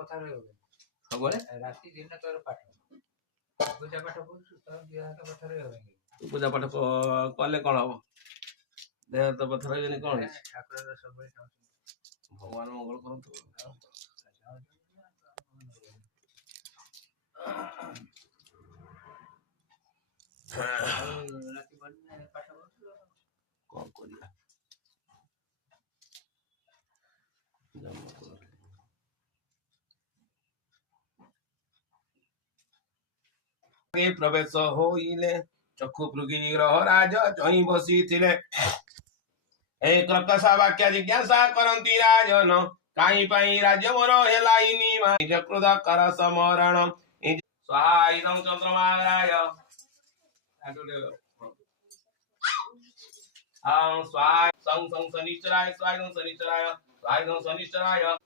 କଥା ରହିବ ସବୁବେଳେ ରାତି ଦିନ ତୋର ପାଠ ପୂଜା ପାଠ କରୁଛୁ ତ ଦିହ ହାତ କଥା ରହିବ ପୂଜା ପାଠ କଲେ କଣ ହବ? ଦେହ ହାତ କଥା ରହିବେନି କଣ ହେଇଛି? ଠାକୁର ସବୁବେଳେ ଚାହୁଁଛନ୍ତି ଭଗବାନ ମଙ୍ଗଳ କରନ୍ତୁ। ରାତି ପାଠ କରୁଛୁ କଣ କରିବା? ପ୍ରବେଶ ହୋଇଲେ ଚକ୍ଷୁ ପୃଗି ଗ୍ରହ ରାଜ ଜଇଁ ବସିଥିଲେ ଏ କର୍କଶ ବାକ୍ୟ ଜିଜ୍ଞାସା କରନ୍ତି ରାଜନ କାହିଁ ପାଇଁ ରାଜ୍ୟ ମୋର ହେଲାଇନି ନିଜ କ୍ରୋଧ କର ସମରଣ ସ୍ୱାଇଦଂ ଚନ୍ଦ୍ରମାରାୟ ସ୍ୱାଇ ସଂ ଶନିଶ୍ଚରାୟ ସ୍ୱାଇଦଂ ଶନିଶ୍ଚରାୟ ସ୍ୱାଇଦଂ ଶନିଶ୍ଚରାୟ